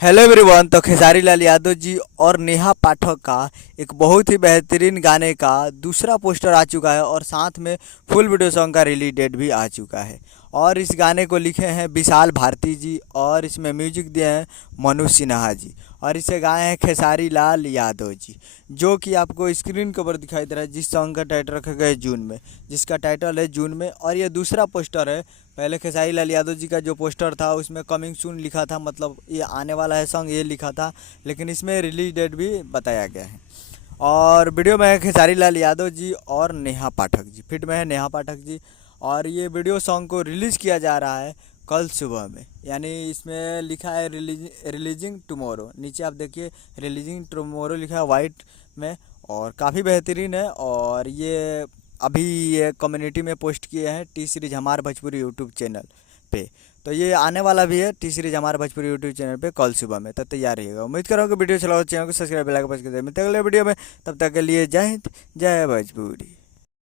Hello everyone. तो खेसारी लाल यादव जी और नेहा पाठक का एक बहुत ही बेहतरीन गाने का दूसरा पोस्टर आ चुका है और साथ में फुल वीडियो सॉन्ग का रिलीज डेट भी आ चुका है। और इस गाने को लिखे हैं विशाल भारती जी और इसमें म्यूजिक दिए हैं मनु सिन्हा जी और इसे गाए हैं खेसारी लाल यादव जी, जो कि आपको स्क्रीन के ऊपर दिखाई दे रहा है। जिस सॉन्ग का टाइटल रखा गया है जून में, जिसका टाइटल है जून में, और ये दूसरा पोस्टर है। पहले खेसारी लाल यादव जी का जो पोस्टर था उसमें कमिंग सून लिखा था, मतलब ये आने वाला है सॉन्ग, ये लिखा था, लेकिन इसमें रिलीज डेट भी बताया गया है। और वीडियो में है खेसारी लाल यादव जी और नेहा पाठक जी, फिट में है नेहा पाठक जी। और ये वीडियो सॉन्ग को रिलीज़ किया जा रहा है कल सुबह में, यानी इसमें लिखा है रिलीजिंग टुमारो। नीचे आप देखिए रिलीजिंग टुमारो लिखा है वाइट में, और काफ़ी बेहतरीन है। और ये अभी ये कम्युनिटी में पोस्ट किए हैं टी सीरीज हमार भोजपुरी यूट्यूब चैनल पे। तो ये आने वाला भी है टी सीरीज हमार भोजपुरी यूट्यूब चैनल पे कल सुबह में। तो तैयार रहिएगा। उम्मीद करो कि वीडियो चलाओ, चैनल को सब्सक्राइब बेल आइकन प्रेस कर दें। मिलते हैं अगले वीडियो में, तब तक के लिए जय हिंद, जय भोजपुरी।